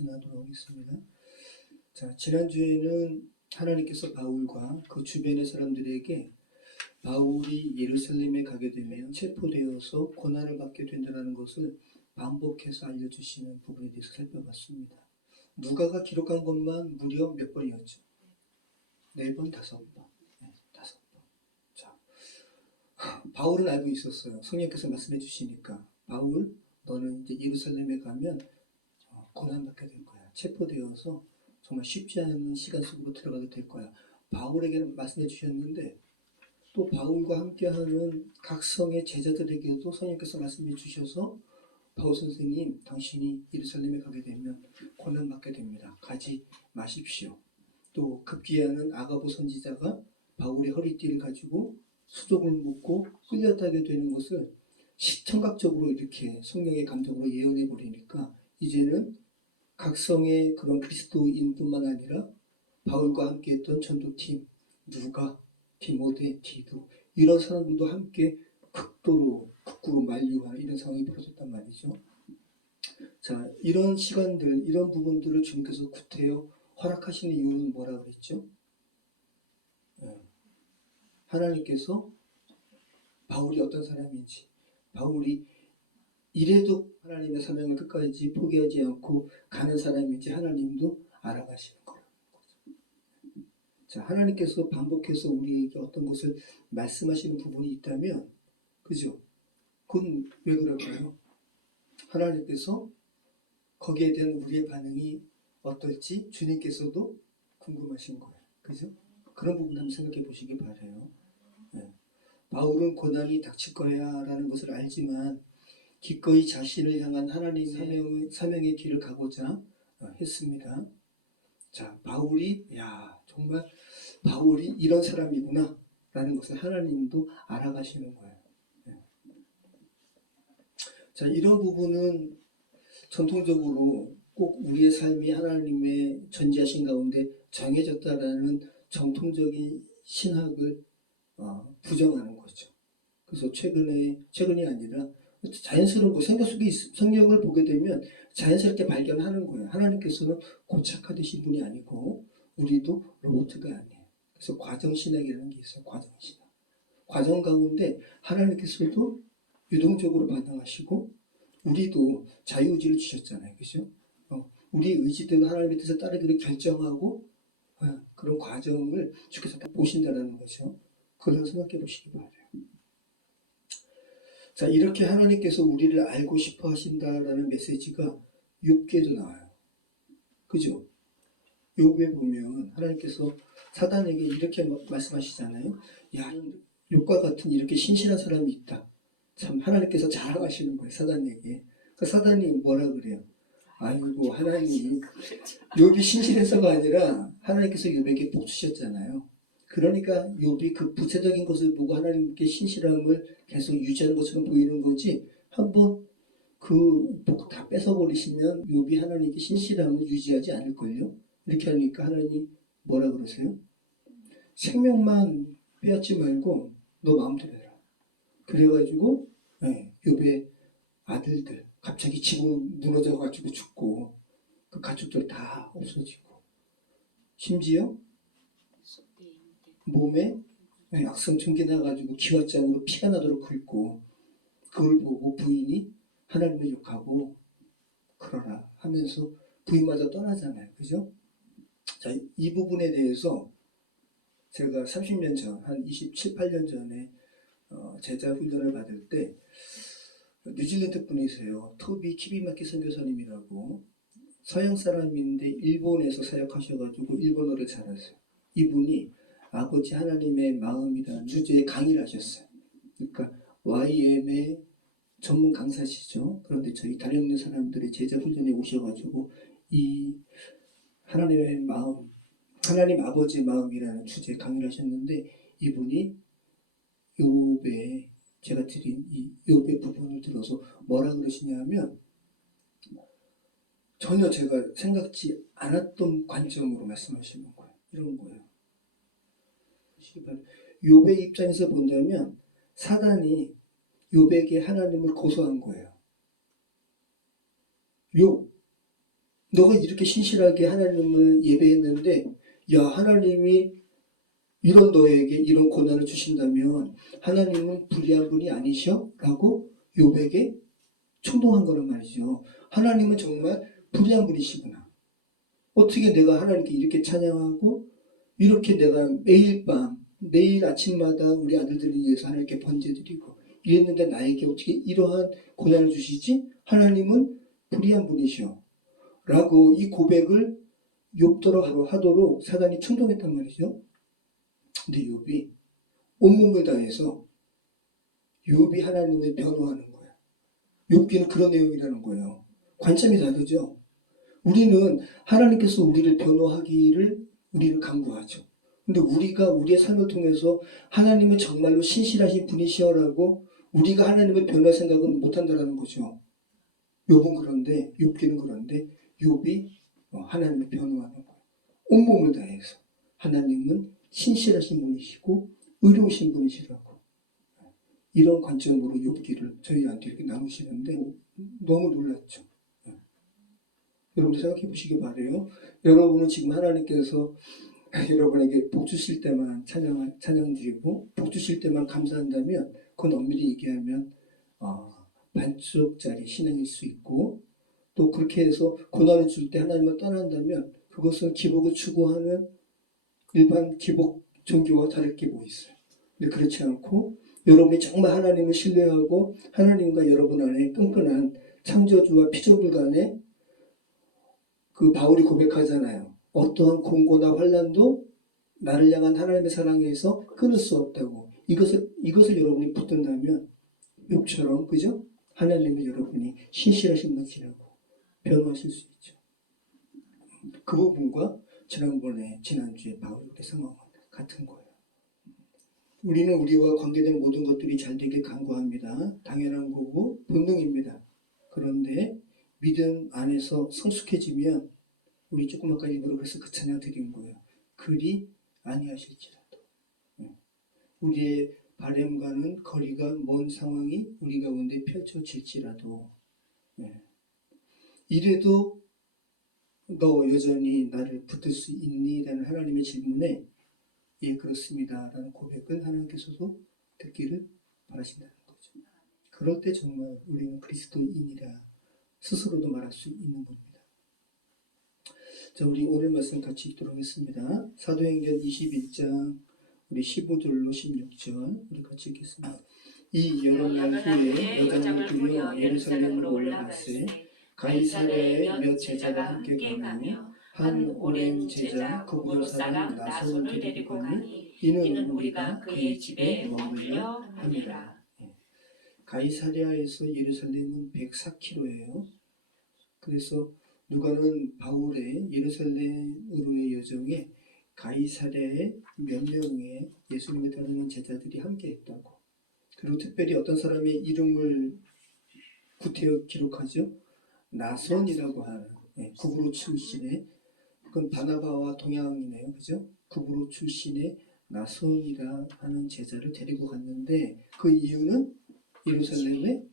말씀하도록 하겠습니다. 자, 지난주에는 하나님께서 바울과 그 주변의 사람들에게 바울이 예루살렘에 가게 되면 체포되어서 고난을 받게 된다는 것을 반복해서 알려주시는 부분에 대해서 살펴봤습니다. 누가가 기록한 것만 무려 몇 번이었죠? 4번, 5번. 네, 5번. 자, 바울은 알고 있었어요. 성령께서 말씀해 주시니까 바울, 너는 이제 예루살렘에 가면 고난받게 될 거야. 체포되어서 정말 쉽지 않은 시간 속으로 들어가게 될 거야. 바울에게는 말씀해 주셨는데 또 바울과 함께하는 각 성의 제자들에게도 성령께서 말씀해 주셔서 바울 선생님, 당신이 예루살렘에 가게 되면 고난받게 됩니다. 가지 마십시오. 또 급기야는 아가보 선지자가 바울의 허리띠를 가지고 수족을 묶고 끌려다게 되는 것을 시청각적으로 이렇게 성령의 감동으로 예언해 버리니까 이제는 각 성의 그런 그리스도인뿐만 아니라 바울과 함께 했던 전도팀, 누가, 디모데, 디도 이런 사람들도 함께 극구로 만류하는 이런 상황이 벌어졌단 말이죠. 자, 이런 시간들, 이런 부분들을 주님께서 구태여 허락하시는 이유는 뭐라 그랬죠? 하나님께서 바울이 어떤 사람인지, 바울이 이래도 하나님의 사명을 끝까지 포기하지 않고 가는 사람인지 하나님도 알아가시는 거예요. 자, 하나님께서 반복해서 우리에게 어떤 것을 말씀하시는 부분이 있다면, 그죠? 그건 왜 그럴까요? 하나님께서 거기에 대한 우리의 반응이 어떨지 주님께서도 궁금하신 거예요. 그죠? 그런 부분 한번 생각해 보시기 바라요. 네. 바울은 고난이 닥칠 거야 라는 것을 알지만 기꺼이 자신을 향한 하나님의 사명의 길을 가고자 했습니다. 자, 바울이 정말 바울이 이런 사람이구나 라는 것을 하나님도 알아가시는 거예요. 네. 자, 이런 부분은 전통적으로 꼭 우리의 삶이 하나님의 전지하신 가운데 정해졌다라는 정통적인 신학을 부정하는 거죠. 그래서 최근이 아니라 자연스러운 거, 성경을 보게 되면 자연스럽게 발견하는 거예요. 하나님께서는 고착화되신 분이 아니고 우리도 로봇가 아니에요. 그래서 과정신학이라는 게 있어요. 과정신학. 과정 가운데 하나님께서도 유동적으로 반응하시고 우리도 자유의지를 주셨잖아요. 그죠? 우리 의지대로 하나님의 뜻을 따르기를 결정하고 그런 과정을 주께서 보신다는 거죠. 그걸 생각해 보시기 바라요. 자, 이렇게 하나님께서 우리를 알고 싶어 하신다라는 메시지가 욥기에도 나와요. 그죠? 욥에 보면 하나님께서 사단에게 이렇게 말씀하시잖아요. 야, 욥과 같은 이렇게 신실한 사람이 있다. 참 하나님께서 자랑하시는 거예요. 사단에게. 그 사단이 뭐라 그래요? 아이고 하나님, 욥이 신실해서가 아니라 하나님께서 욥에게 복 주셨잖아요. 그러니까 욥이 그 부차적인 것을 보고 하나님께 신실함을 계속 유지하는 것처럼 보이는 거지, 한번 그 복 다 뺏어버리시면 욥이 하나님께 신실함을 유지하지 않을걸요. 이렇게 하니까 하나님 뭐라 그러세요? 생명만 빼앗지 말고 너 마음대로 해라. 그래가지고 욥의 아들들 갑자기 지붕 무너져가지고 죽고 그 가족들 다 없어지고 심지어 몸에 악성 전기 나가지고 기왓장으로 피가 나도록 긁고 그걸 보고 부인이 하나님을 욕하고 그러라 하면서 부인마저 떠나잖아요. 그죠? 자, 이 부분에 대해서 제가 30년 전, 한 27, 8년 전에 제자 훈련을 받을 때 뉴질랜드 분이세요. 토비 키비마키 선교사님이라고 서양 사람인데 일본에서 사역하셔가지고 일본어를 잘하세요. 이분이 아버지 하나님의 마음이라는 주제에 강의를 하셨어요. 그러니까 YM의 전문 강사시죠. 그런데 저희 다른 있는 사람들의 제자 훈련에 오셔가지고 이 하나님의 마음, 하나님 아버지의 마음이라는 주제에 강의를 하셨는데 이분이 욥의 제가 드린 이 욥의 부분을 들어서 뭐라 그러시냐면 전혀 제가 생각지 않았던 관점으로 말씀하시는 거예요. 이런 거예요. 욥의 입장에서 본다면 사단이 욥에게 하나님을 고소한 거예요. 욥, 너가 이렇게 신실하게 하나님을 예배했는데 야 하나님이 이런 너에게 이런 고난을 주신다면 하나님은 불의한 분이 아니셔? 라고 욥에게 충동한 거란 말이죠. 하나님은 정말 불의한 분이시구나. 어떻게 내가 하나님께 이렇게 찬양하고 이렇게 내가 매일 밤 매일 아침마다 우리 아들들을 위해서 하나님께 번제드리고 이랬는데 나에게 어떻게 이러한 고난을 주시지? 하나님은 불의한 분이시오. 라고 이 고백을 욥더러 하도록 사단이 충동했단 말이죠. 근데 욥이 온몸을 다해서 욥이 하나님을 변호하는 거야. 욥기는 그런 내용이라는 거예요. 관점이 다르죠. 우리는 하나님께서 우리를 변호하기를 우리를 간구하죠. 근데 우리가 우리의 삶을 통해서 하나님은 정말로 신실하신 분이시여라고 우리가 하나님을 변호할 생각은 못한다는 거죠. 욥은 그런데 욥기는 그런데 욥이 하나님을 변호하는 거예요. 온몸을 다해서 하나님은 신실하신 분이시고 의로우신 분이시라고 이런 관점으로 욥기를 저희한테 이렇게 나누시는데 너무 놀랐죠. 여러분들 생각해 보시기 바래요. 여러분은 지금 하나님께서 여러분에게 복 주실 때만 찬양 드리고 복 주실 때만 감사한다면 그건 엄밀히 얘기하면 반쪽짜리 신앙일 수 있고 또 그렇게 해서 고난을 줄 때 하나님을 떠난다면 그것은 기복을 추구하는 일반 기복 종교와 다를 게 뭐 있어요. 근데 그렇지 않고 여러분이 정말 하나님을 신뢰하고 하나님과 여러분 안에 끈끈한 창조주와 피조물 간의 그 바울이 고백하잖아요. 어떠한 공고나 환난도 나를 향한 하나님의 사랑에서 끊을 수 없다고. 이것을 여러분이 붙든다면 욥처럼 그죠? 하나님을 여러분이 신실하신 분이라고 변호하실 수 있죠. 그 부분과 지난주에 바울의 상황은 같은 거예요. 우리는 우리와 관계된 모든 것들이 잘 되길 간구합니다. 당연한 거고 본능입니다. 그런데 믿음 안에서 성숙해지면 우리 조금 아까 일부러 그래서 그 찬양 드린 거예요. 그리 아니하실지라도 우리의 바램과는 거리가 먼 상황이 우리 가운데 펼쳐질지라도 이래도 너 여전히 나를 붙들 수 있니? 라는 하나님의 질문에 예 그렇습니다 라는 고백을 하나님께서도 듣기를 바라신다는 거죠. 그럴 때 정말 우리는 그리스도인이라 스스로도 말할 수 있는 겁니다. 자, 우리 오늘 말씀 같이 읽도록 하겠습니다. 사도행전 21장 우리 15절로 16절 우리 같이 읽겠습니다. 이 여러 날 후에 여장을 꾸려 예루살렘으로 올라갔으 가이사랴에 몇 제자가 함께 가며 한 오랜 제자 구브로 사람 나손을 데리고 가니 이는 우리가 그의 집에 머물려 함이라. 가이사랴에서 예루살렘은 104km예요. 그래서 누가는 바울의 예루살렘으로의 여정에 가이사랴에 몇 명의 예수님을 따르는 제자들이 함께 했다고. 그리고 특별히 어떤 사람의 이름을 구태여 기록하죠. 나손이라고 하는 구브로 출신의 그건 바나바와 동양이네요. 그죠? 구브로 출신의 나손이라 하는 제자를 데리고 갔는데 그 이유는 예루살렘에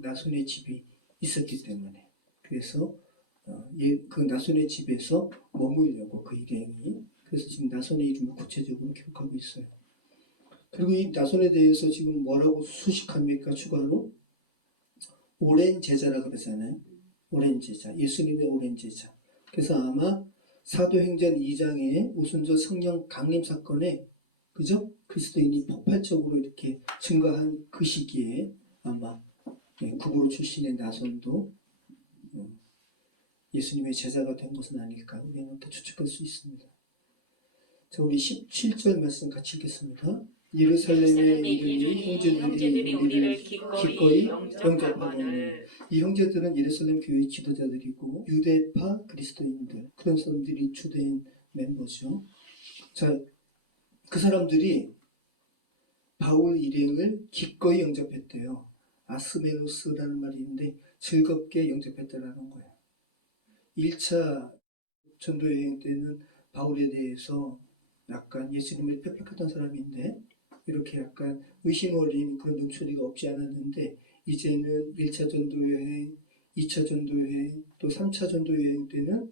나손의 집이 있었기 때문에 그래서 그 나손의 집에서 머물려고 그 일행이 그래서 지금 나손의 이름을 구체적으로 기록하고 있어요. 그리고 이 나손에 대해서 지금 뭐라고 수식합니까? 추가로 오랜 제자라고 그러잖아요. 오랜 제자, 예수님의 오랜 제자. 그래서 아마 사도행전 2장의 오순절 성령 강림 사건에 그죠? 그리스도인이 폭발적으로 이렇게 증가한 그 시기에 아마 구브로 출신의 나손도 예수님의 제자가 된 것은 아닐까 우리는 이렇게 추측할 수 있습니다. 자, 우리 17절 말씀 같이 읽겠습니다. 예루살렘의 이름이 형제들이 우리를 기꺼이 영접하노니 이 형제들은 예루살렘 교회 지도자들이고 유대파 그리스도인들 그런 사람들이 주된 멤버죠. 자, 그 사람들이 바울 일행을 기꺼이 영접했대요. 아스메노스라는 말이 있는데 즐겁게 영접했다라는 거예요. 1차 전도 여행 때는 바울에 대해서 약간 예수님을 폐척했던 사람인데 이렇게 약간 의심 어린 그런 눈초리가 없지 않았는데 이제는 1차 전도 여행, 2차 전도 여행, 또 3차 전도 여행 때는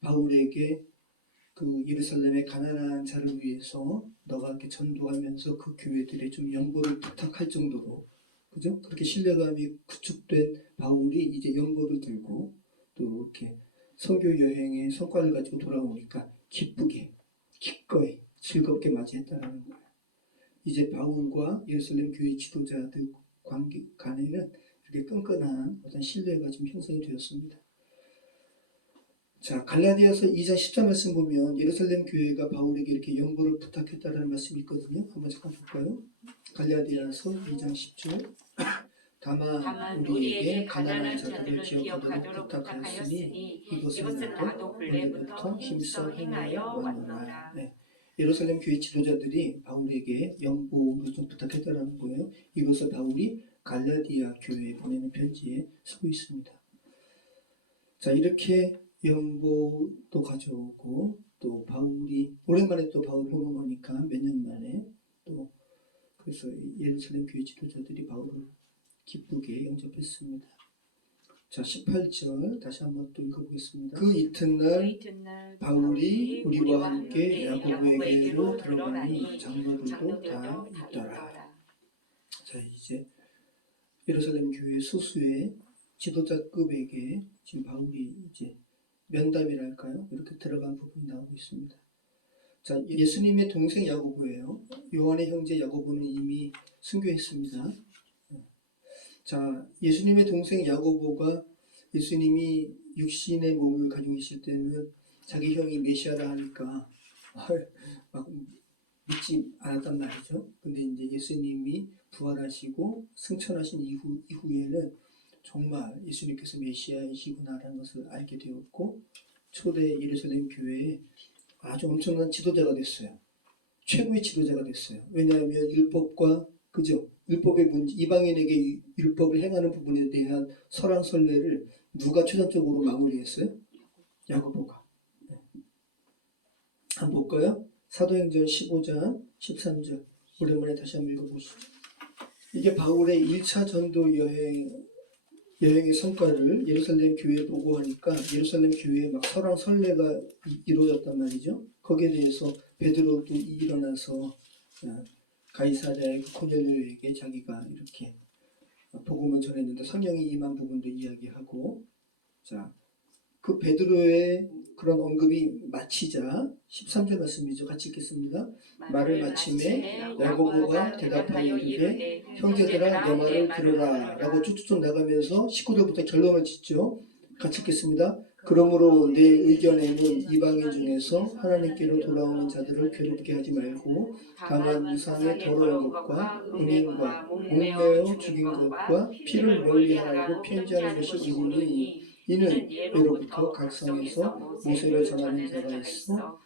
바울에게 그 예루살렘의 가난한 자를 위해서 너가 이렇게 전도하면서 그 교회들의 좀 연보를 부탁할 정도로, 그죠? 그렇게 신뢰감이 구축된 바울이 이제 연보를 들고 또 이렇게 선교 여행의 성과를 가지고 돌아오니까 기쁘게, 기꺼이, 즐겁게 맞이했다는 거예요. 이제 바울과 예루살렘 교회 지도자들 관계 간에는 이렇게 끈끈한 어떤 신뢰가 좀 형성이 되었습니다. 자, 갈라디아서 2장 10절 말씀 보면 예루살렘 교회가 바울에게 이렇게 연보를 부탁했다는 말씀이 있거든요. 한번 잠깐 볼까요? 갈라디아서 2장 10절. 다만 우리에게 가난한 자들을 기억하도록 부탁하였으니 이것은 나도 원래부터 힘써 행하여 왔노라. 네. 예루살렘 교회 지도자들이 바울에게 연보를 좀 부탁했다는 거예요. 이것을 바울이 갈라디아 교회에 보내는 편지에 쓰고 있습니다. 자, 이렇게 연보도 가져오고 또 바울이 오랜만에 또 바울 보는 거니까 몇 년 만에 또 그래서 예루살렘 교회 지도자들이 바울을 기쁘게 영접했습니다. 자, 18절 다시 한번 또 읽어보겠습니다. 그 이튿날 바울이 우리와 함께 야고보에게로 들어가니 장로들도 다 있더라. 자, 이제 예루살렘 교회 소수의 지도자급에게 지금 바울이 이제 면담이랄까요? 이렇게 들어간 부분이 나오고 있습니다. 자, 예수님의 동생 야고보예요. 요한의 형제 야고보는 이미 순교했습니다. 자, 예수님의 동생 야고보가 예수님이 육신의 몸을 가지고 계실 때는 자기 형이 메시아라 하니까 막 믿지 않았단 말이죠. 근데 이제 예수님이 부활하시고 승천하신 이후에는 정말 예수님께서 메시아이시구나라는 것을 알게 되었고 초대 예루살렘 교회에 아주 엄청난 지도자가 됐어요. 최고의 지도자가 됐어요. 왜냐하면 율법과 그죠? 율법의 문제, 이방인에게 율법을 행하는 부분에 대한 설왕설래를 누가 최종적으로 마무리했어요? 야고보가. 네. 한번 볼까요? 사도행전 15장 13절 오랜만에 다시 한번 읽어보시죠. 이게 바울의 1차 전도 여행의 성과를 예루살렘 교회에 보고하니까 예루살렘 교회에 막 설왕설래가 이루어졌단 말이죠. 거기에 대해서 베드로도 일어나서 가이사랴의 고넬료에게 자기가 이렇게 복음을 전했는데 성령이 임한 부분도 이야기하고, 자, 그 베드로의 그런 언급이 마치자 13절 말씀이죠. 같이 읽겠습니다. 말을 마침에 야고보가 대답하여 이르되 형제들아 내 말을 들으라 라고 쭉쭉 나가면서 19절부터 결론을 짓죠. 같이 읽겠습니다. 그러므로 내 의견에는 이방인 중에서 하나님께로 돌아오는 자들을 괴롭게 하지 말고 다만 우상의 더러운 것과 음행과 목매어 죽인 것과 피를 멀리하라고 편지하는 것이 옳으니 이는 예로부터 각 성에서 모세를 전하는 자가 있어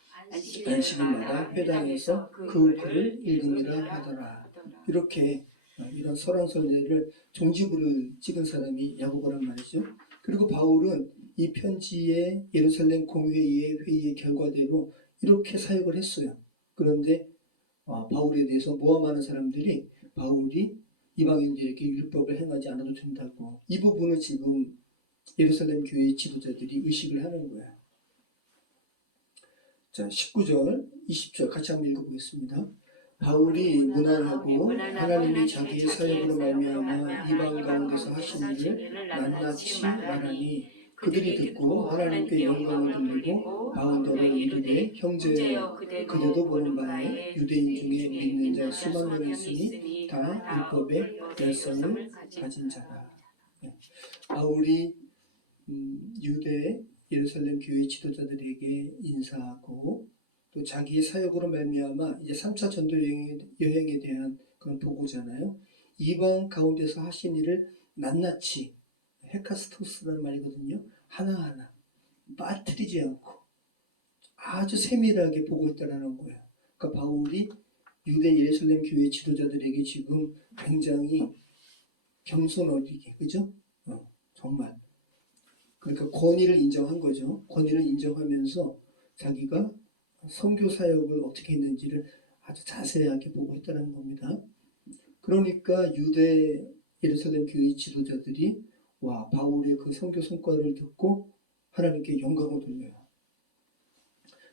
안식일마다 회당에서 그 글을 읽음이라 하더라. 이렇게 이런 설왕설래를 종지부를 찍은 사람이 야고보란 말이죠. 그리고 바울은 이 편지에 예루살렘 공회의의 회의의 결과대로 이렇게 사역을 했어요. 그런데 바울에 대해서 모함하는 사람들이 바울이 이방인들에게 율법을 행하지 않아도 된다고, 이 부분을 지금 예루살렘 교회 지도자들이 의식을 하는 거예요. 자, 19절, 20절 같이 한번 읽어보겠습니다. 바울이 무난하고 하나님이 자기의 사역으로 말미암아 이방 가운데서 하신 일을 낱낱이 말하니 그들이 듣고 하나님께 영광을 돌리고 바울더러 이르되 형제여 그대도 보는 바에 유대인 중에 믿는 자 수만 명이 있으니 다 율법의 열성을 가진 자라. 바울이 유대 예루살렘 교회 지도자들에게 인사하고 또 자기의 사역으로 말미암아 이제 3차 전도 여행에 대한 그런 보고잖아요. 이방 가운데서 하신 일을 낱낱이, 헤카스토스라는 말이거든요. 하나하나 빠뜨리지 않고 아주 세밀하게 보고했다는 거예요. 그러니까 바울이 유대 예루살렘 교회 지도자들에게 지금 굉장히 겸손 어리게, 그죠? 정말. 그러니까 권위를 인정한 거죠. 권위를 인정하면서 자기가 선교 사역을 어떻게 했는지를 아주 자세하게 보고 있다는 겁니다. 그러니까 유대 예루살렘 교회 지도자들이 와, 바울의 그 선교 성과를 듣고 하나님께 영광을 돌려요.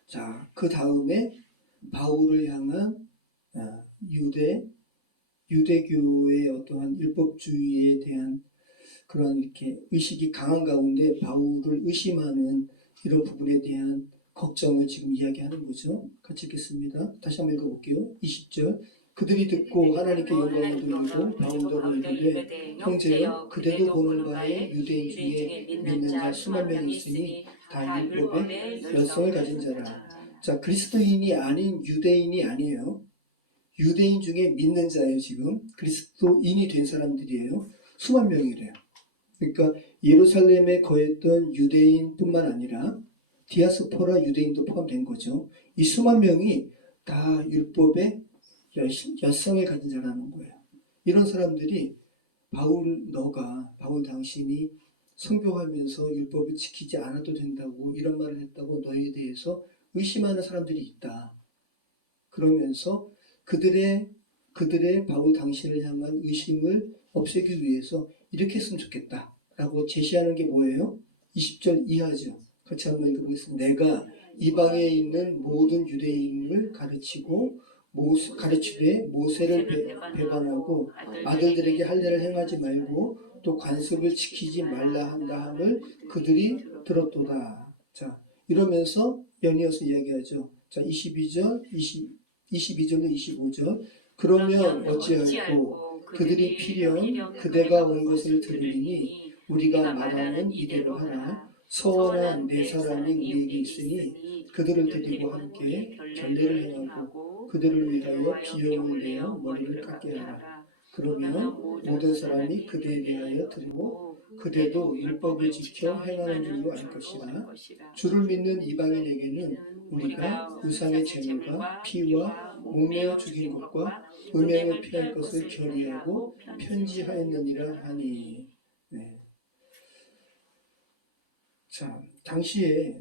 자, 그 다음에 바울을 향한 유대교의 어떠한 율법주의에 대한 그런 이렇게 의식이 강한 가운데 바울을 의심하는 이런 부분에 대한 걱정을 지금 이야기하는 거죠. 같이 읽겠습니다. 다시 한번 읽어볼게요. 20절. 그들이 듣고 하나님께 영광을 돌리고 바울더러 이르되 형제여 그대도 보는 바에 유대인 중에 믿는 자 수만 명이 있으니 다 율법의 열성을 가진 자라. 자, 그리스도인이 아닌 유대인이 아니에요. 유대인 중에 믿는 자예요. 지금 그리스도인이 된 사람들이에요. 수만 명이래요. 그러니까 예루살렘에 거했던 유대인뿐만 아니라 디아스포라 유대인도 포함된 거죠. 이 수만 명이 다 율법의 열성을 가진 자라는 거예요. 이런 사람들이 바울 당신이 선교하면서 율법을 지키지 않아도 된다고 이런 말을 했다고 너희에 대해서 의심하는 사람들이 있다. 그러면서 그들의 바울 당신을 향한 의심을 없애기 위해서 이렇게 했으면 좋겠다 라고 제시하는 게 뭐예요? 20절 이하죠. 같이 한번 읽어보겠습니다. 내가 이방에 있는 모든 유대인을 가르치되 모세를 배반하고 아들들에게 할례를 행하지 말고 또 관습을 지키지 말라 한다 함을 그들이 들었도다. 자, 이러면서 연이어서 이야기하죠. 자, 22절로 25절. 그러면 어찌할꼬 그들이 필연 그대가 온 것을 들으리니 우리가 말하는 이대로 하라. 서원한 네 사람이 우리에게 있으니 그들을 데리고 함께 결례를 행하고 그들을 위하여 비용을 내어 머리를 깎게 하라. 그러면 모든 사람이 그대에 대하여 들고 그대도 율법을 지켜 행하는 줄로 알 것이라. 주를 믿는 이방인에게는 우리가 우상의 제물과 피와 목매어 죽인 것과 음행을 피할 것을 결의하고 편지하였느니라 하니. 네. 자, 당시에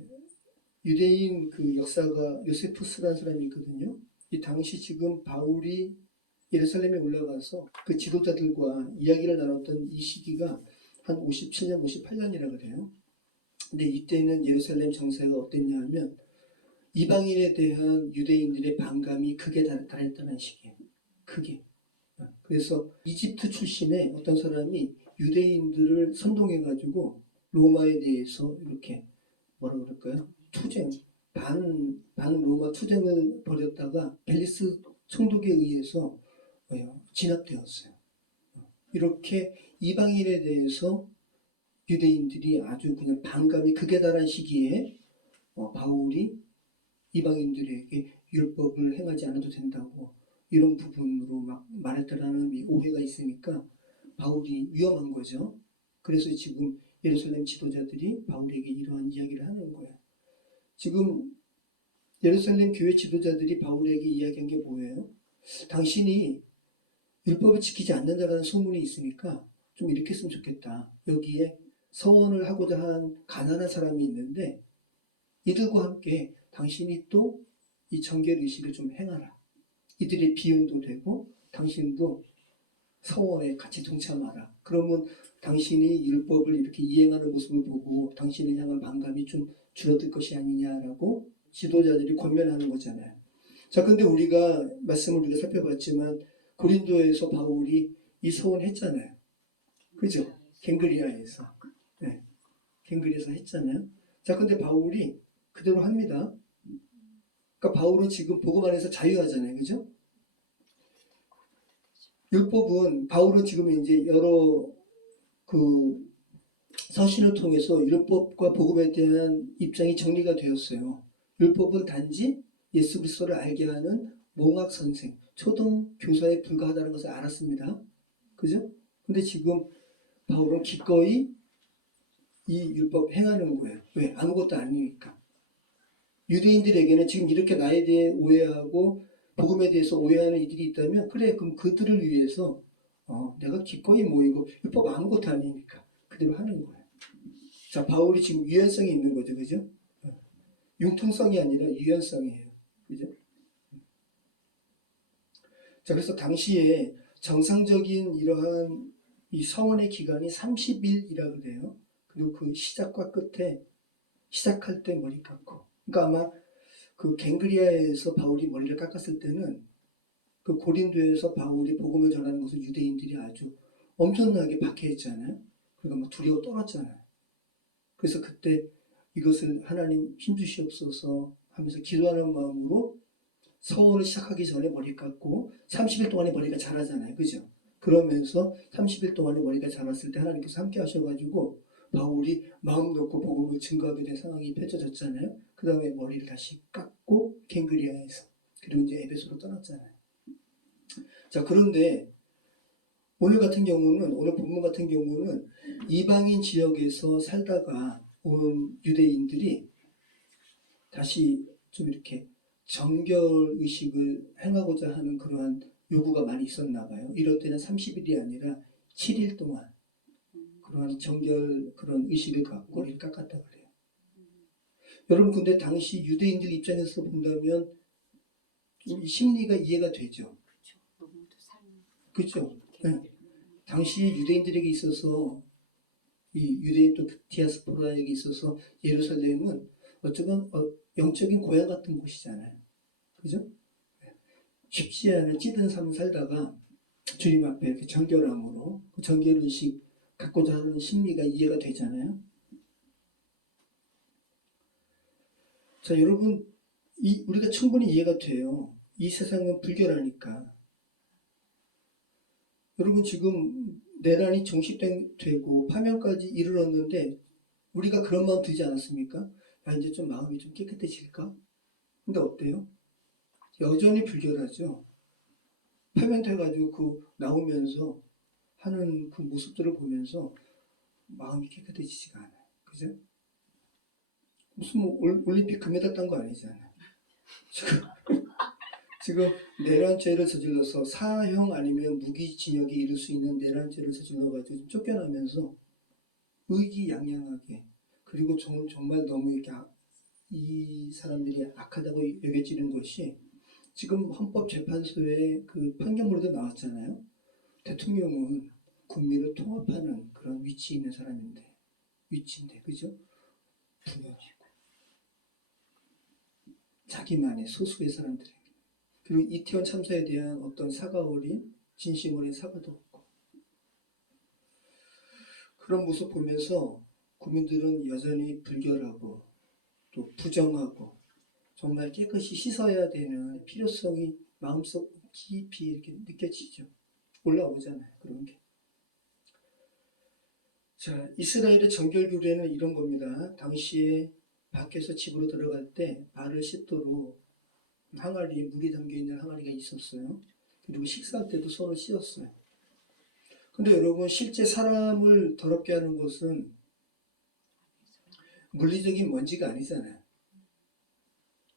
유대인 그 역사가 요세푸스라는 사람이 있거든요. 이 당시 지금 바울이 예루살렘에 올라가서 그 지도자들과 이야기를 나눴던 이 시기가 한 57년, 58년이라 그래요. 근데 이때는 예루살렘 정세가 어땠냐 하면 이방인에 대한 유대인들의 반감이 극에 달했다는 시기예요. 극에. 그래서 이집트 출신의 어떤 사람이 유대인들을 선동해가지고 로마에 대해서 이렇게 뭐라 그럴까요? 투쟁, 반 로마 투쟁을 벌였다가 벨리스 총독에 의해서 진압되었어요. 이렇게 이방인에 대해서 유대인들이 아주 그냥 반감이 극에 달한 시기에 바울이 이방인들에게 율법을 행하지 않아도 된다고 이런 부분으로 막 말했다라는 오해가 있으니까 바울이 위험한 거죠. 그래서 지금 예루살렘 지도자들이 바울에게 이러한 이야기를 하는 거예요. 지금 예루살렘 교회 지도자들이 바울에게 이야기한 게 뭐예요? 당신이 율법을 지키지 않는다라는 소문이 있으니까 좀 이렇게 했으면 좋겠다. 여기에 서원을 하고자 한 가난한 사람이 있는데 이들과 함께 당신이 또 이 정결의식을 좀 행하라. 이들의 비용도 되고 당신도 서원에 같이 동참하라. 그러면 당신이 율법을 이렇게 이행하는 모습을 보고 당신을 향한 반감이 좀 줄어들 것이 아니냐라고 지도자들이 권면하는 거잖아요. 자, 근데 말씀을 우리가 살펴봤지만 고린도에서 바울이 이 서원했잖아요. 그죠? 갱그리아에서. 네. 갱그리아에서 했잖아요. 자, 근데 바울이 그대로 합니다. 그러니까 바울은 지금 복음 안에서 자유하잖아요. 그죠? 바울은 지금 이제 여러 그 서신을 통해서 율법과 복음에 대한 입장이 정리가 되었어요. 율법은 단지 예수 그리스도를 알게 하는 몽학 선생, 초등 교사에 불과하다는 것을 알았습니다. 그죠? 근데 지금 바울은 기꺼이 이 율법 행하는 거예요. 왜? 아무것도 아니니까. 유대인들에게는 지금 이렇게 나에 대해 오해하고 복음에 대해서 오해하는 이들이 있다면 그래, 그럼 그들을 위해서 내가 기꺼이 모이고 율법 아무것도 아니니까 그대로 하는 거예요. 자, 바울이 지금 유연성이 있는 거죠. 그죠? 융통성이 아니라 유연성이에요. 그죠? 자, 그래서 당시에 정상적인 이러한 이 서원의 기간이 30일이라 그래요. 그리고 그 시작과 끝에 시작할 때 머리 깎고. 그러니까 아마 그 갱그리아에서 바울이 머리를 깎았을 때는 그 고린도에서 바울이 복음을 전하는 것을 유대인들이 아주 엄청나게 박해했잖아요. 그러니까 막 두려워 떨었잖아요. 그래서 그때 이것을 하나님 힘주시옵소서 하면서 기도하는 마음으로 서원을 시작하기 전에 머리 깎고 30일 동안에 머리가 자라잖아요. 그죠? 그러면서 30일 동안에 머리가 자랐을 때 하나님께서 함께 하셔가지고 바울이 마음 놓고 복음을 증거하게 된 상황이 펼쳐졌잖아요. 그 다음에 머리를 다시 깎고 갱그리아에서 그리고 이제 에베소로 떠났잖아요. 자, 그런데 오늘 본문 같은 경우는 이방인 지역에서 살다가 온 유대인들이 다시 좀 이렇게 정결 의식을 행하고자 하는 그러한 요구가 많이 있었나 봐요. 이럴 때는 30일이 아니라 7일 동안 그러한 정결 그런 의식을 갖고 머리를 깎았다 그래요. 여러분 근데 당시 유대인들 입장에서 본다면 이 심리가 이해가 되죠. 그렇죠. 네. 당시 유대인들에게 있어서 이 유대인 또 디아스포라에게 있어서 예루살렘은 어쩌면 영적인 고향 같은 곳이잖아요. 그죠? 쉽지 않은 찌든 삶을 살다가 주님 앞에 이렇게 정결함으로 그 정결의식 갖고자 하는 심리가 이해가 되잖아요. 자, 여러분, 우리가 충분히 이해가 돼요. 이 세상은 불결하니까. 여러분, 지금 내란이 종식되고 파면까지 이르렀는데 우리가 그런 마음 들지 않았습니까? 야, 이제 좀 마음이 좀 깨끗해질까? 근데 어때요? 여전히 불결하죠. 파면돼가지고 그 나오면서 하는 그 모습들을 보면서 마음이 깨끗해지지가 않아요. 그죠? 무슨 뭐 올림픽 금메달 딴 거 아니잖아요. 지금 내란죄를 저질러서 사형 아니면 무기징역에 이를 수 있는 내란죄를 저질러가지고 좀 쫓겨나면서 의기양양하게 그리고 정말 너무 이렇게 이 사람들이 악하다고 여겨지는 것이 지금 헌법재판소에 그 판결문에도 나왔잖아요. 대통령은 국민을 통합하는 그런 위치에 있는 위치인데, 그죠? 불가하고 자기만의 소수의 사람들에게. 그리고 이태원 참사에 대한 어떤 사과 어린, 진심 어린 사과도 없고. 그런 모습 보면서 국민들은 여전히 불결하고 또 부정하고 정말 깨끗이 씻어야 되는 필요성이 마음속 깊이 이렇게 느껴지죠. 올라오잖아요. 그런 게. 자, 이스라엘의 정결 규례는 이런 겁니다. 당시에 밖에서 집으로 들어갈 때 발을 씻도록 물이 담겨있는 항아리가 있었어요. 그리고 식사할 때도 손을 씻었어요. 근데 여러분, 실제 사람을 더럽게 하는 것은 물리적인 먼지가 아니잖아요.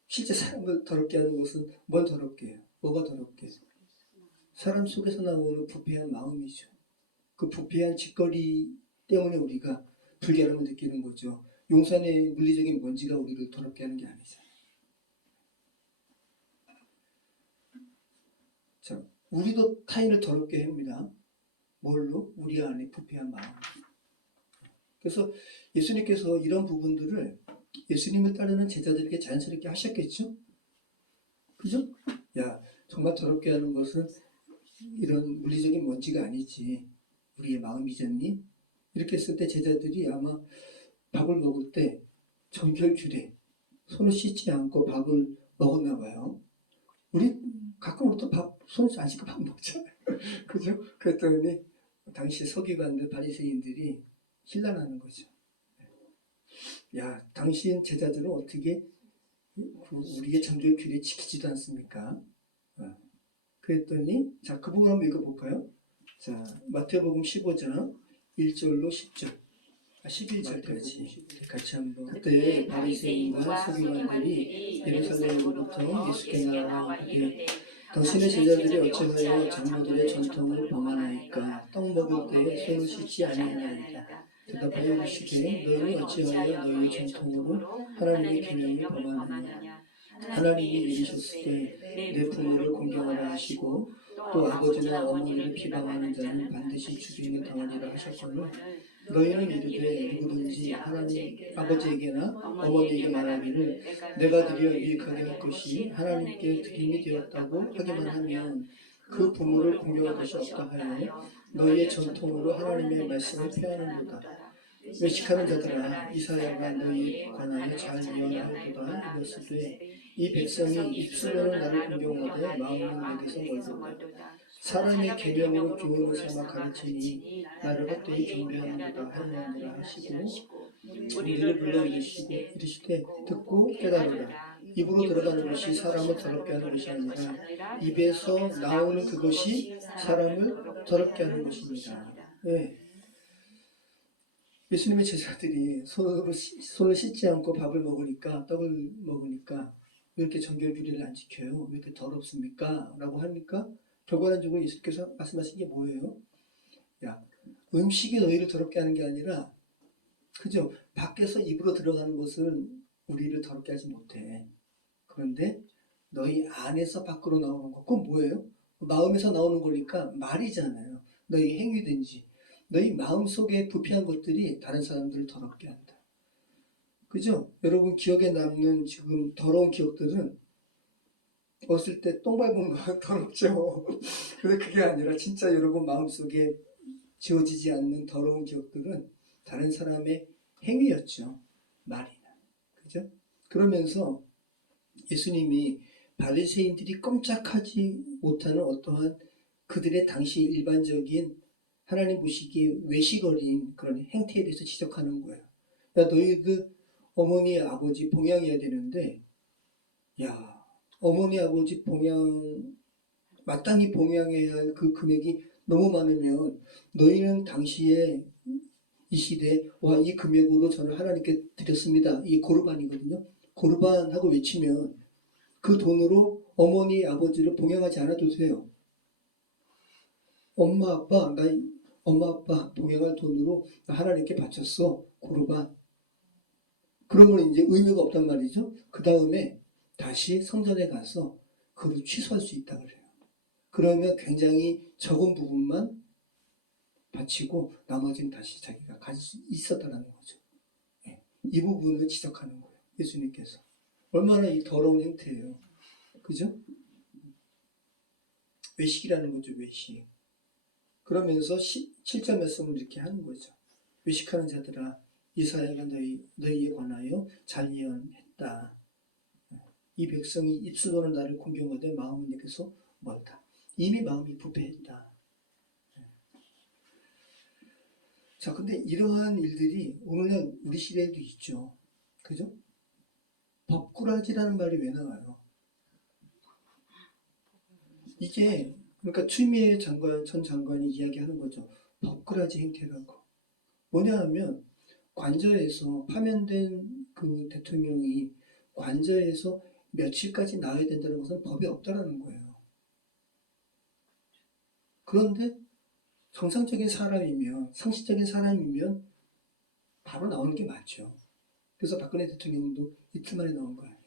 실제 사람을 더럽게 하는 것은 뭘 더럽게 해요? 뭐가 더럽게 해요? 사람 속에서 나오는 부패한 마음이죠. 그 부패한 짓거리 때문에 우리가 불결함을 느끼는 거죠. 용산의 물리적인 먼지가 우리를 더럽게 하는 게 아니잖아요. 자, 우리도 타인을 더럽게 합니다. 뭘로? 우리 안에 부패한 마음. 그래서 예수님께서 이런 부분들을 예수님을 따르는 제자들에게 자연스럽게 하셨겠죠? 그죠? 야, 정말 더럽게 하는 것은 이런 물리적인 먼지가 아니지. 우리의 마음이잖니? 이렇게 했을 때 제자들이 아마 밥을 먹을 때 정결규례, 손을 씻지 않고 밥을 먹었나 봐요. 가끔 우리도 손 안 씻고 밥 먹잖아요. 그죠? 그랬더니 당시 서기관들, 바리새인들이 신란하는 거죠. 야, 당신 제자들은 어떻게 우리의 정결규례 지키지도 않습니까? 그랬더니 자, 그 부분 한번 읽어볼까요? 자, 마태복음 15장 1절로 10절 11절까지 같이 한번. 그때 바리새인과 서기관들이 예루살렘으로부터 예수께 나와 이르되 당신의 제자들이 어찌하여 장로들의 전통을 범하나이까? 떡 먹을 때에 손을 씻지 아니하나이다. 대답하여 이르시되 너희는 어찌하여 너희 전통으로 하나님의 계명을 범하느냐? 하나님이 이르셨을 때 내 부모를 공경하라 하시고 또 아버지나 어머니를 비방하는 자는 반드시 주중에 당하리라 하셨거늘 너희는 이르되 누구든지 하나님 아버지에게나 어머니에게 말하기를 내가 드려 유익하게 할 것이 하나님께 드림이 되었다고 하기만 하면 그 부모를 공경할 것이 없다 하여 너희의 전통으로 하나님의 말씀을 폐하는도다. 외식하는 자들아 이사야가 너희에 관하여 잘 예언하였도다. 이랬으되 이 백성이 입술로는 나를 공경하되 마음은 내게서 멀도다. 사람의 계명으로 교훈을 삼아 가르치니 나를 헛되이 경배하는도다 하였느니라 하시고 우리를 불러 이르시되 듣고 깨달으라. 입으로 들어가는 것이 사람을 더럽게 하는 것이 아니라 입에서 나오는 그것이 사람을 더럽게 하는 것입니다. 네. 예수님의 제자들이 손을 씻지 않고 밥을 먹으니까 떡을 먹으니까 왜 이렇게 정결주의를 안 지켜요? 왜 이렇게 더럽습니까? 라고 하니까 결과론적으로 예수께서 말씀하신 게 뭐예요? 야, 음식이 너희를 더럽게 하는 게 아니라 그죠? 밖에서 입으로 들어가는 것은 우리를 더럽게 하지 못해. 그런데 너희 안에서 밖으로 나오는 것, 그건 뭐예요? 마음에서 나오는 거니까 말이잖아요. 너희 행위든지 너희 마음속에 부패한 것들이 다른 사람들을 더럽게 한다. 그죠? 여러분 기억에 남는 지금 더러운 기억들은 어렸을 때 똥 밟은 거 더럽죠. 근데 그게 아니라 진짜 여러분 마음속에 지워지지 않는 더러운 기억들은 다른 사람의 행위였죠. 말이나. 그죠? 그러면서 예수님이 바리새인들이 꼼짝하지 못하는 어떠한 그들의 당시 일반적인 하나님 보시기에 외식어린 그런 행태에 대해서 지적하는 거예요. 야, 너희들 어머니 아버지 봉양해야 되는데 야, 어머니 아버지 봉양 마땅히 봉양해야 할 그 금액이 너무 많으면 너희는 당시에 이 시대에 와, 이 금액으로 저는 하나님께 드렸습니다. 이게 고르반이거든요. 고르반하고 외치면 그 돈으로 어머니 아버지를 봉양하지 않아도 돼요. 엄마 아빠 봉양할 돈으로 하나님께 바쳤어. 고르반. 그러면 이제 의미가 없단 말이죠. 그 다음에 다시 성전에 가서 그걸 취소할 수 있다 그래요. 그러면 굉장히 적은 부분만 바치고 나머지는 다시 자기가 가질 수 있었다는 거죠. 네. 이 부분을 지적하는 거예요. 예수님께서. 얼마나 이 더러운 행태예요. 그죠? 외식이라는 거죠. 외식. 그러면서 7절 말씀을 이렇게 하는 거죠. 외식하는 자들아 이사야가 너희에 관하여 잘 예언했다. 이 백성이 입술로는 나를 공경하되 마음은 내게서 멀다. 이미 마음이 부패했다. 자, 근데 이러한 일들이 오늘날 우리 시대에도 있죠. 그죠? 법꾸라지라는 말이 왜 나와요? 이게 그러니까 추미애 전 장관이 이야기하는 거죠. 법꾸라지 행태라고. 뭐냐 하면 관저에서 파면된 그 대통령이 관저에서 며칠까지 나와야 된다는 것은 법에 없다라는 거예요. 그런데 정상적인 사람이면 상식적인 사람이면 바로 나오는 게 맞죠. 그래서 박근혜 대통령도 이틀 만에 나온 거 아니에요.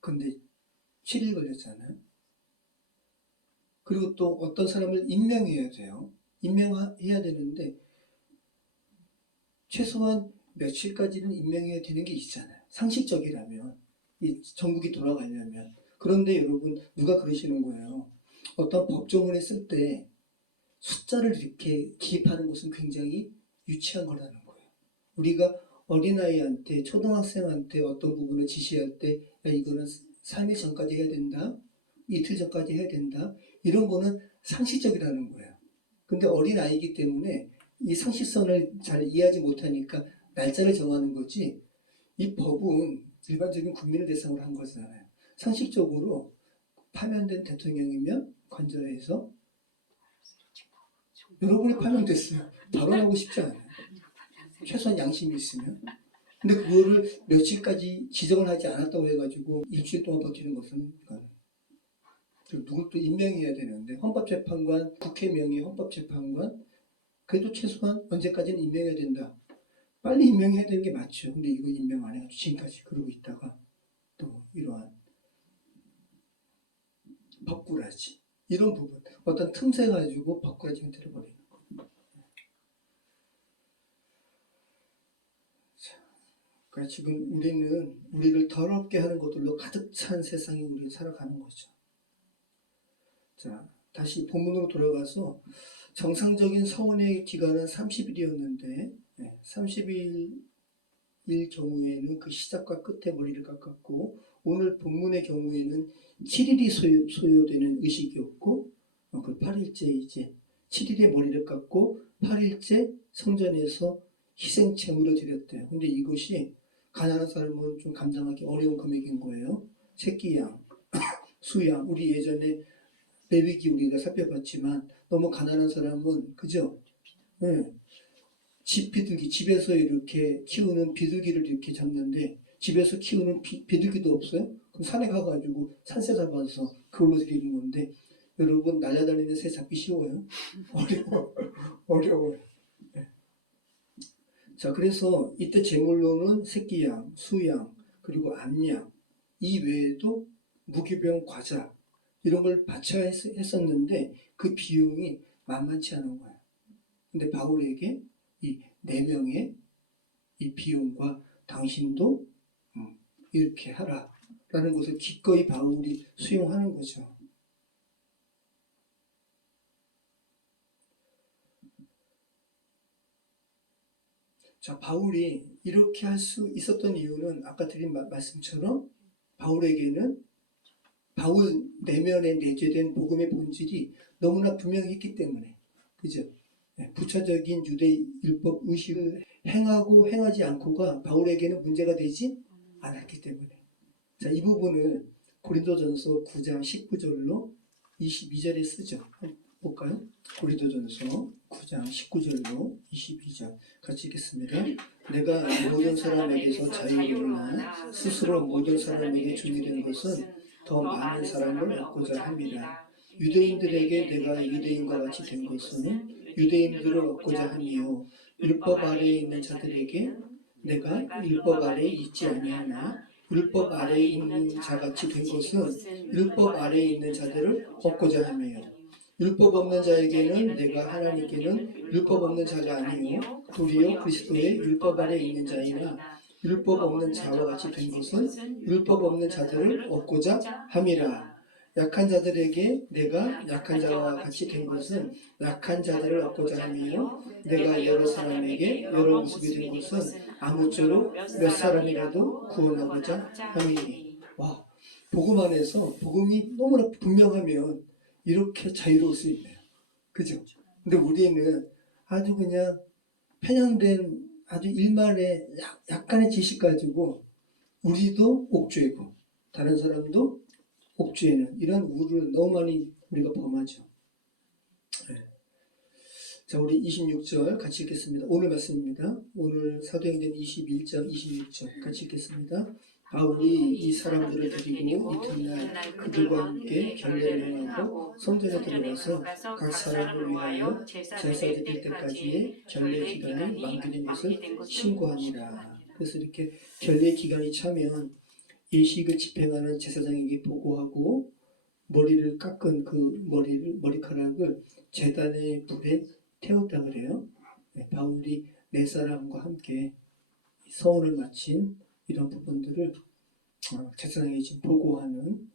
근데 7일 걸렸잖아요. 그리고 또 어떤 사람을 임명해야 돼요. 임명해야 되는데 최소한 며칠까지는 임명해야 되는 게 있잖아요. 상식적이라면 이 전국이 돌아가려면. 그런데 여러분 누가 그러시는 거예요. 어떤 법조문에 쓸 때 숫자를 이렇게 기입하는 것은 굉장히 유치한 거라는 거예요. 우리가 어린아이한테 초등학생한테 어떤 부분을 지시할 때 야, 이거는 3일 전까지 해야 된다. 이틀 전까지 해야 된다. 이런 거는 상식적이라는 거예요. 근데 어린아이이기 때문에 이 상식성을 잘 이해하지 못하니까 날짜를 정하는 거지 이 법은 일반적인 국민을 대상으로 한 거잖아요. 상식적으로 파면된 대통령이면 관저에서 여러분이 파면됐어요. 발언하고 싶지 않아요. 최소한 양심이 있으면. 근데 그거를 며칠까지 지정을 하지 않았다고 해가지고 일주일 동안 버티는 것은 누굴 또 임명해야 되는데 헌법재판관, 국회 명의 헌법재판관 그래도 최소한 언제까지는 임명해야 된다. 빨리 임명해야 되는 게 맞죠. 근데 이거 임명 안 해가지고 지금까지 그러고 있다가 또 이러한 법꾸라지 이런 부분, 어떤 틈새 가지고 바꾸어지게 되어버리는 거예요. 자, 그러니까 지금 우리는 우리를 더럽게 하는 것들로 가득 찬 세상에 우리가 살아가는 거죠. 자, 다시 본문으로 돌아가서 정상적인 성원의 기간은 30일이었는데 30일 경우에는 그 시작과 끝에 머리를 깎았고, 오늘 본문의 경우에는 7일이 소요되는 의식이었고, 그 8일째 이제 7일에 머리를 깎고 8일째 성전에서 희생 제물을 드렸대요. 근데 이것이 가난한 사람은 좀 감당하기 어려운 금액인 거예요. 새끼양, 수양, 우리 예전에 레위기 우리가 살펴봤지만 너무 가난한 사람은 그죠? 네. 집 비둘기, 집에서 이렇게 키우는 비둘기를 이렇게 잡는데 집에서 키우는 비둘기도 없어요? 그럼 산에 가가지고 산새 잡아서 그걸로 드리는 건데, 여러분 날아다니는 새 잡기 쉬워요? 어려워요. 네. 자, 그래서 이때 제물로는 새끼양, 수양, 그리고 암양, 이 외에도 무기병, 과자 이런 걸 바쳐야 했었는데 그 비용이 만만치 않은 거예요. 근데 바울에게 이 4명의 이 비용과 당신도 이렇게 하라 라는 것을 기꺼이 바울이 수용하는 거죠. 자, 바울이 이렇게 할 수 있었던 이유는 아까 드린 말씀처럼 바울에게는 바울 내면에 내재된 복음의 본질이 너무나 분명했기 때문에, 그죠? 부차적인 유대 율법 의식을 행하고 행하지 않고가 바울에게는 문제가 되지 않았기 때문에. 자, 이 부분을 고린도전서 9장 19절로 22절에 쓰죠. 한번 볼까요? 고린도전서 9장 19절로 22절 같이 읽겠습니다. 내가 모든 사람에게서 자유로우나 스스로 모든 사람에게 종이 된 것은 더 많은 사람을 얻고자 합니다. 유대인들에게 내가 유대인과 같이 된 것은 유대인들을 얻고자 함이요, 율법 아래에 있는 자들에게 내가 율법 아래에 있지 아니하나 율법 아래에 있는 자같이 된 것은 율법 아래에 있는 자들을 얻고자 함이요, 율법 없는 자에게는 내가 하나님께는 율법 없는 자가 아니요 도리어 그리스도의 율법 아래에 있는 자이나 율법 없는 자와 같이 된 것은 율법 없는 자들을 얻고자 함이라. 약한 자들에게 내가 약한 자와 같이 된 것은 약한 자들을 얻고자 함이요, 내가 여러 사람에게 여러 모습이 된 것은 아무쪼록 몇 사람이라도 구원하고자 함이니. 와, 복음 안에서 복음이 너무나 분명하면 이렇게 자유로울 수 있네요. 그죠? 근데 우리는 아주 그냥 편향된 아주 일말의 약간의 지식 가지고 우리도 옥죄고 다른 사람도 옥죄는 이런 우를 너무 많이 우리가 범하죠. 네. 자, 우리 26절 같이 읽겠습니다. 오늘 말씀입니다. 오늘 사도행전 21장 26절 같이 읽겠습니다. 바울이 이 사람들을 데리고 이튿날 그들과 함께 결례를 행하고 성전에 들어가서 각 사람을 위하여 제사 드릴 때까지의 결례 기간이 만기된 것을 신고하니라. 그래서 이렇게 결례 기간이 차면 예식을 집행하는 제사장에게 보고하고 머리를 깎은 그 머리카락을 제단의 불에 태웠다 그래요. 바울이 4사람과 함께 서원을 마친 이런 부분들을 제사장에게 지금 보고하는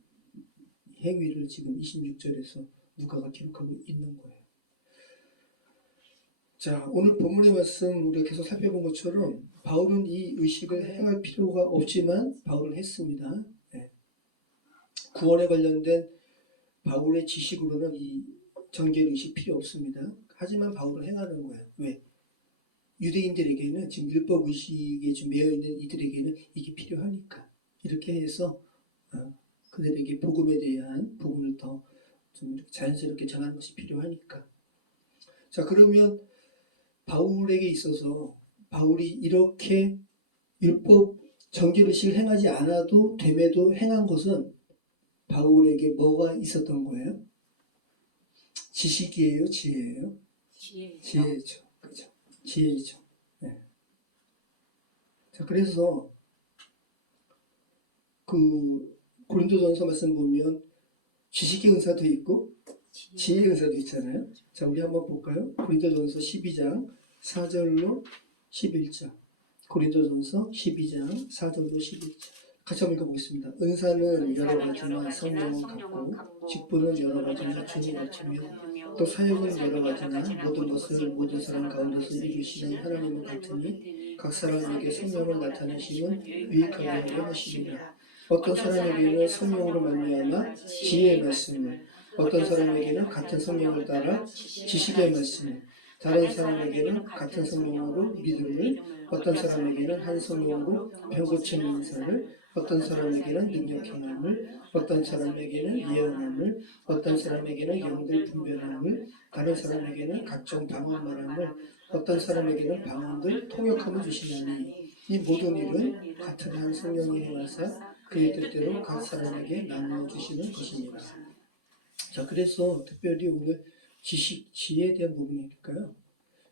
행위를 지금 26절에서 누가가 기록하고 있는 거예요. 자, 오늘 본문의 말씀 우리가 계속 살펴본 것처럼 바울은 이 의식을 행할 필요가 없지만 바울은 했습니다. 구원에 관련된 바울의 지식으로는 이 정죄 의식 필요 없습니다. 하지만 바울은 행하는 거예요. 왜? 유대인들에게는 지금 율법 의식에 좀 매여 있는 이들에게는 이게 필요하니까. 이렇게 해서 그들에게 복음에 대한 부분을 더 좀 자연스럽게 전하는 것이 필요하니까. 자, 그러면 바울에게 있어서 바울이 이렇게 율법 정죄 의식을 행하지 않아도 됨에도 행한 것은 바울에게 뭐가 있었던 거예요? 지식이에요? 지혜예요? 지혜죠. 그죠? 지혜죠. 네. 자, 그래서 그 고린도전서 말씀 보면 지식의 은사도 있고 지혜 은사도 있잖아요. 자, 우리 한번 볼까요? 고린도전서 12장 4절로 11절. 고린도전서 12장 4절로 11절. 같이 한번 읽어보겠습니다. 은사는 여러 가지나 성령은 같고 직분은 여러 가지나 주는 같으며 또 사역은 여러 가지나 모든 것을 모든 사람 가운데서 이루시는 하나님은 같으니 각 사람에게 성령을 나타내시면 유익하게 하려 하시리라. 어떤 사람에게는 성령으로 말미암아 지혜의 말씀을, 어떤 사람에게는 같은 성령을 따라 지식의 말씀을, 다른 사람에게는 같은 성령으로 믿음을, 어떤 사람에게는 한 성령으로 병고치는 은사를, 어떤 사람에게는 능력 행함을, 어떤 사람에게는 예언함을, 어떤 사람에게는 영들 분별함을, 다른 사람에게는 각종 방언 말함을, 어떤 사람에게는 방언들 통역함을 주시나니 이 모든 일은 같은 한 성령이 행하사 그의 뜻대로 각 사람에게 나누어 주시는 것입니다. 자, 그래서 특별히 오늘 지식, 지혜에 대한 부분이니까요.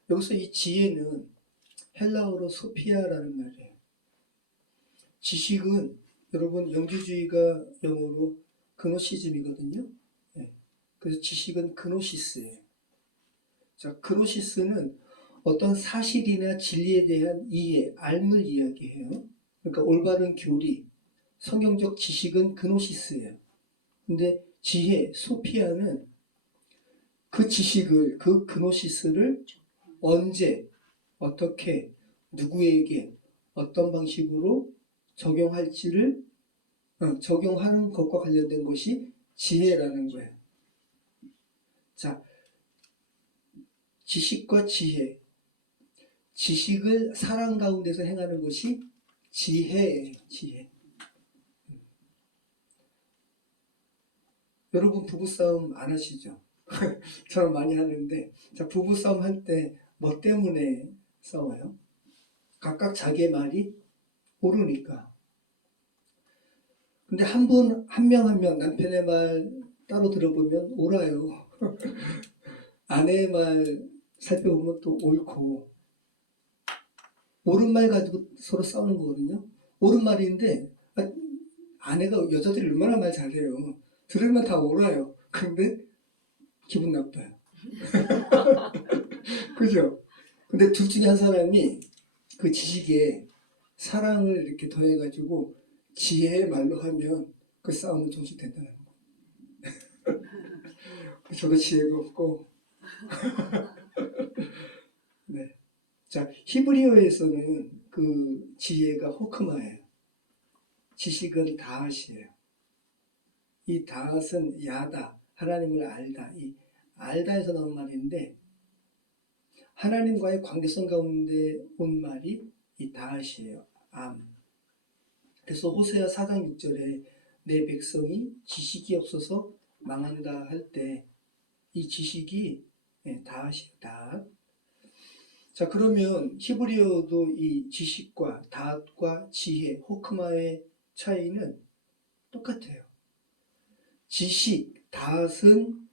여기서 이 지혜는 헬라어로 소피아라는 말이에요. 지식은 여러분 영주주의가 영어로 그노시즘이거든요. 네. 그래서 지식은 그노시스예요. 자, 그노시스는 어떤 사실이나 진리에 대한 이해, 알을 이야기해요. 그러니까 올바른 교리, 성경적 지식은 그노시스예요. 근데 지혜, 소피아는 그 지식을, 그 그노시스를 언제, 어떻게, 누구에게, 어떤 방식으로 적용할지를 적용하는 것과 관련된 것이 지혜라는 거예요. 자, 지식과 지혜, 지식을 사랑 가운데서 행하는 것이 지혜예요. 지혜. 여러분 부부싸움 안 하시죠? 저는 많이 하는데, 자, 부부싸움 할 때 뭐 때문에 싸워요? 각각 자기의 말이 옳으니까. 근데 한 명 한 명 남편의 말 따로 들어보면 옳아요. 아내의 말 살펴보면 또 옳고. 옳은 말 가지고 서로 싸우는 거거든요. 옳은 말인데 아내가 여자들이 얼마나 말 잘해요. 들으면 다 옳아요. 근데 기분 나빠요. 그죠? 근데 둘 중에 한 사람이 그 지식에 사랑을 이렇게 더해가지고 지혜의 말로 하면 그 싸움은 종식된다는 거. 저도 지혜가 없고. 네. 자, 히브리어에서는 그 지혜가 호크마예요. 지식은 다앗이에요. 이 다앗은 야다, 하나님을 알다. 이 알다에서 나온 말인데 하나님과의 관계성 가운데 온 말이 이 다앗이에요. 암. 그래서 호세아 4장 6절에 내 백성이 지식이 없어서 망한다 할 때 이 지식이 다앗이에요. 다앗. 자, 그러면 히브리어도 이 지식과 다앗과 지혜, 호크마의 차이는 똑같아요. 지식, 다앗은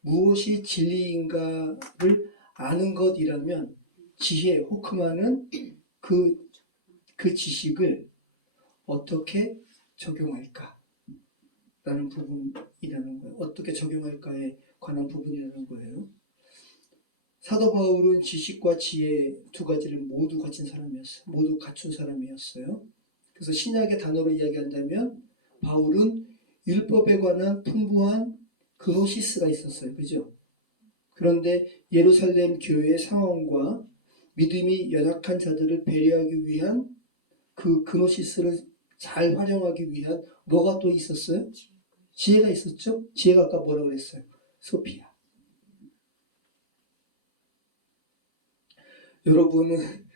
무엇이 진리인가를 아는 것이라면 지혜, 호크마는 그 지식을 어떻게 적용할까? 라는 부분이라는 거예요. 어떻게 적용할까에 관한 부분이라는 거예요. 사도 바울은 지식과 지혜 두 가지를 모두 갖춘 사람이었어요. 모두 갖춘 사람이었어요. 그래서 신약의 단어로 이야기한다면 바울은 율법에 관한 풍부한 그노시스가 있었어요. 그죠? 그런데 예루살렘 교회의 상황과 믿음이 연약한 자들을 배려하기 위한 그 그노시스를 잘 활용하기 위한 뭐가 또 있었어요? 지혜가 있었죠? 지혜가 아까 뭐라고 그랬어요? 소피아. 여러분은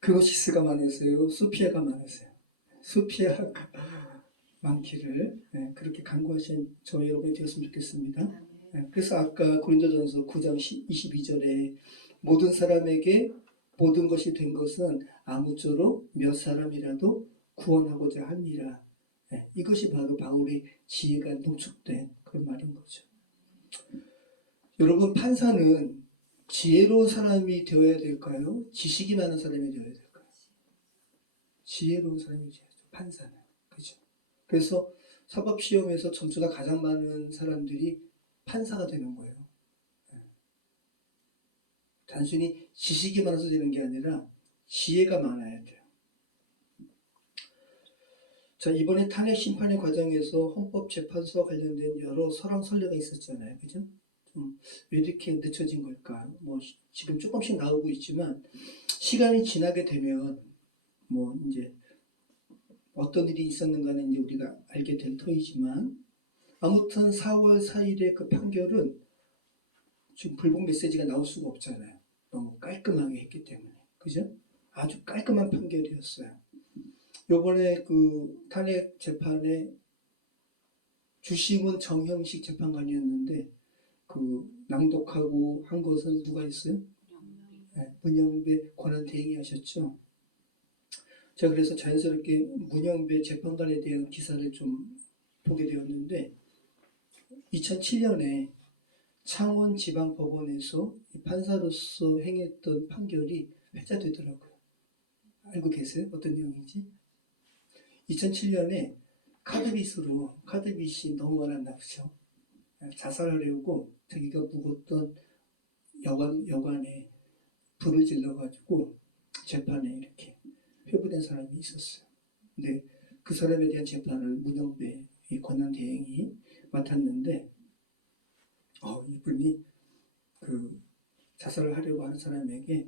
그노시스가 많으세요? 소피아가 많으세요? 소피아가 많기를 그렇게 간구하신 저희 여러분이 되었으면 좋겠습니다. 그래서 아까 고린도전서 9장 22절에 모든 사람에게 모든 것이 된 것은 아무쪼록 몇 사람이라도 구원하고자 합니다. 이것이 바로 바울의 지혜가 농축된 그런 말인 거죠. 여러분, 판사는 지혜로운 사람이 되어야 될까요? 지식이 많은 사람이 되어야 될까요? 지혜로운 사람이 되어야죠. 판사는. 그죠? 그래서 사법시험에서 점수가 가장 많은 사람들이 판사가 되는 거예요. 단순히 지식이 많아서 되는 게 아니라 지혜가 많아야 돼요. 자, 이번에 탄핵 심판의 과정에서 헌법재판소와 관련된 여러 설왕설래가 있었잖아요. 그죠? 왜 이렇게 늦춰진 걸까? 뭐 지금 조금씩 나오고 있지만 시간이 지나게 되면 뭐 이제 어떤 일이 있었는가는 이제 우리가 알게 될 터이지만 아무튼 4월 4일의 그 판결은 지금 불복 메시지가 나올 수가 없잖아요. 너무 깔끔하게 했기 때문에. 그죠? 아주 깔끔한 판결이었어요. 요번에 그 탄핵 재판에 주심은 정형식 재판관이었는데 그 낭독하고 한 것은 누가 있어요? 네, 문영배 권한대행이 하셨죠. 제가 그래서 자연스럽게 문영배 재판관에 대한 기사를 좀 보게 되었는데 2007년에 창원지방법원에서 판사로서 행했던 판결이 회자되더라고요. 알고 계세요? 어떤 내용인지? 2007년에 카드빚이 너무 많았나 보죠. 자살하려고 자기가 묵었던 여관에 불을 질러가지고 재판에 이렇게 회부된 사람이 있었어요. 근데 그 사람에 대한 재판을 문영배 권한대행이 맡았는데 이분이 그 자살을 하려고 하는 사람에게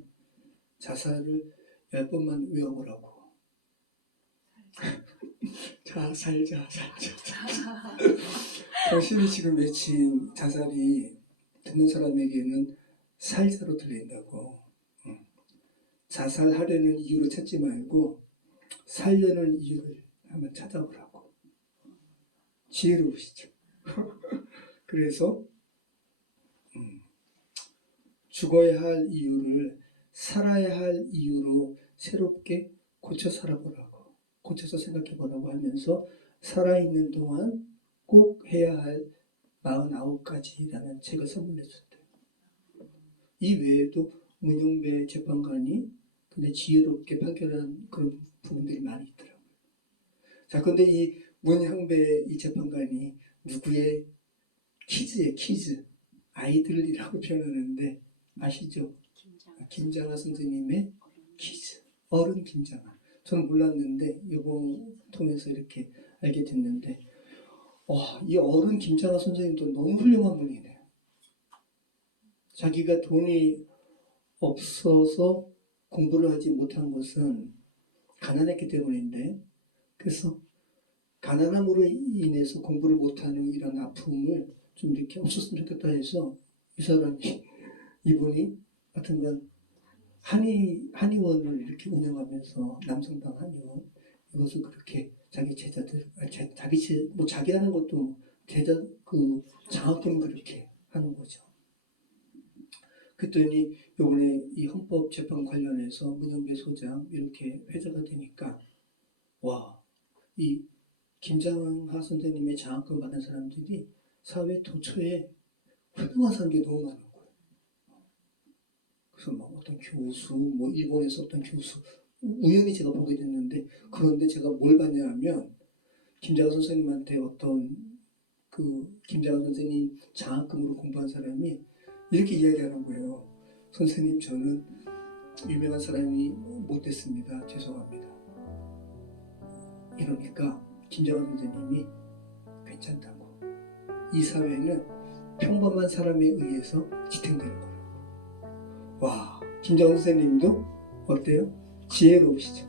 자살을 10번만 외워보라고. 살자. 당신이 지금 외친 자살이 듣는 사람에게는 살자로 들린다고. 자살하려는 이유를 찾지 말고 살려는 이유를 한번 찾아보라고. 지혜로우시죠. 그래서 죽어야 할 이유를 살아야 할 이유로 새롭게 고쳐 살아보라고. 고쳐서 생각해보라고 하면서 살아있는 동안 꼭 해야 할 49가지라는 책을 선물해줬대요. 이 외에도 문영배 재판관이 근데 지혜롭게 판결한 그런 부분들이 많이 있더라고요. 자, 근데 이 문영배 이 재판관이 누구의 키즈, 아이들이라고 표현하는데 아시죠? 김장하 선생님의 키즈, 어른 김장하. 저는 몰랐는데 이번 통해서 이렇게 알게 됐는데 이 어른 김장하 선생님도 너무 훌륭한 분이네요. 자기가 돈이 없어서 공부를 하지 못한 것은 가난했기 때문인데 그래서 가난함으로 인해서 공부를 못하는 이런 아픔을 좀 이렇게 없었으면 좋겠다 해서 이분이 하여튼간 한의원을 이렇게 운영하면서 남성당 한의원 이것을 그렇게 자기 제자들 자기라는 것도 제자 그 장학금 그렇게 하는 거죠. 그랬더니 이번에 이 헌법 재판 관련해서 문영배 소장 이렇게 회자가 되니까 이 김장하 선생님의 장학금 받은 사람들이 사회 도처에 훌륭한 사람들이 너무 많은 거예요. 그래서 막 어떤 교수, 일본에서 어떤 교수, 우연히 제가 보게 됐는데, 그런데 제가 뭘 봤냐 하면, 김장하 선생님한테 김장하 선생님 장학금으로 공부한 사람이 이렇게 이야기하는 거예요. 선생님, 저는 유명한 사람이 못 됐습니다. 죄송합니다. 이러니까 김장하 선생님이 괜찮다고. 이 사회는 평범한 사람에 의해서 지탱되는 거라고. 김장하 선생님도 어때요? 지혜로우시죠.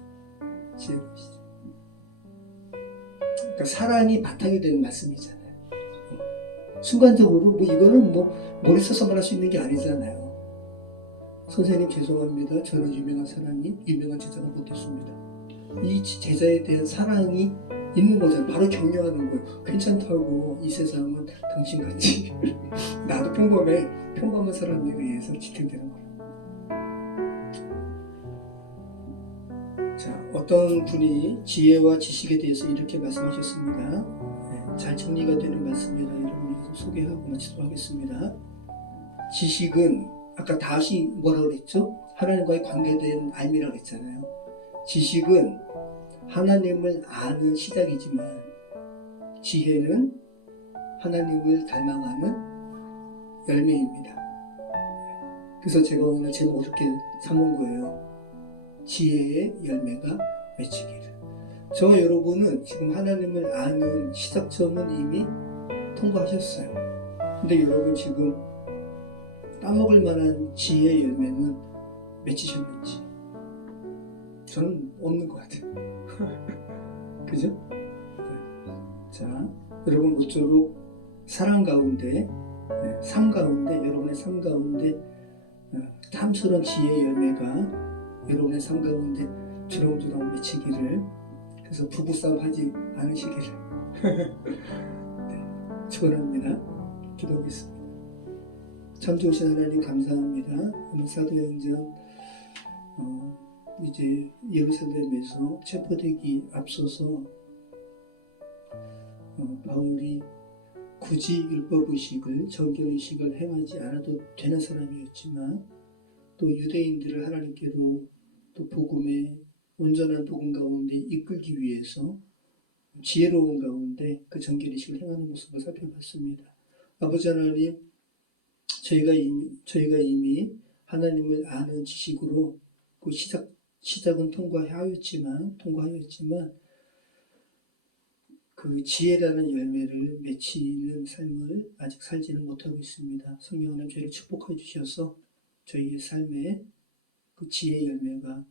그러니까 사랑이 바탕이 되는 말씀이잖아요. 순간적으로 이거는 머리 써서 말할 수 있는 게 아니잖아요. 선생님 죄송합니다. 저는 유명한 제자가 못 됐습니다. 이 제자에 대한 사랑이 있는 거잖아요. 바로 격려하는 거예요. 괜찮다고. 이 세상은 당신같이 나도 평범한 사람에 의해서 지탱되는 거예요. 자, 어떤 분이 지혜와 지식에 대해서 이렇게 말씀하셨습니다. 잘 정리가 되는 말씀이라 여러분 소개하고 마치도록 하겠습니다. 지식은 아까 다시 뭐라고 그랬죠? 하나님과의 관계된 알미라고 했잖아요. 지식은 하나님을 아는 시작이지만 지혜는 하나님을 닮아가는 열매입니다. 그래서 제가 오늘 제목 이렇게 삼은 거예요. 지혜의 열매가 맺히기를. 저와 여러분은 지금 하나님을 아는 시작점은 이미 통과하셨어요. 근데 여러분 지금 따먹을 만한 지혜의 열매는 맺히셨는지? 저는 없는 것 같아요. 그죠? 자, 여러분 모쪼록 사랑 가운데, 삶 가운데, 여러분의 삶 가운데 탐스러운 지혜의 열매가 여러분의 삶 가운데 주렁주렁 맺히기를, 그래서 부부싸움 하지 않으시기를 네, 축원합니다. 기도하겠습니다. 참 좋으신 하나님 감사합니다. 오늘 사도행전 이제 예루살렘에서 체포되기 앞서서 바울이 굳이 율법의식을, 정결의식을 행하지 않아도 되는 사람이었지만 또 유대인들을 하나님께로 또 복음의 온전한 복음 가운데 이끌기 위해서 지혜로운 가운데 그 정결의식을 행하는 모습을 살펴봤습니다. 아버지 하나님, 저희가 이미 하나님을 아는 지식으로 그 시작은 통과하였지만 그 지혜라는 열매를 맺히는 삶을 아직 살지는 못하고 있습니다. 성령 하나님 저희를 축복해 주셔서 저희의 삶에 그 지혜의 열매가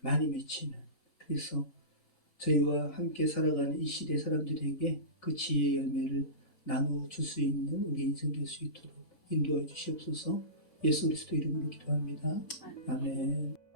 많이 맺히는, 그래서 저희와 함께 살아가는 이 시대 사람들에게 그 지혜의 열매를 나누어 줄 수 있는 우리 인생 될 수 있도록 인도해 주시옵소서. 예수 그리스도 이름으로 기도합니다. 아멘.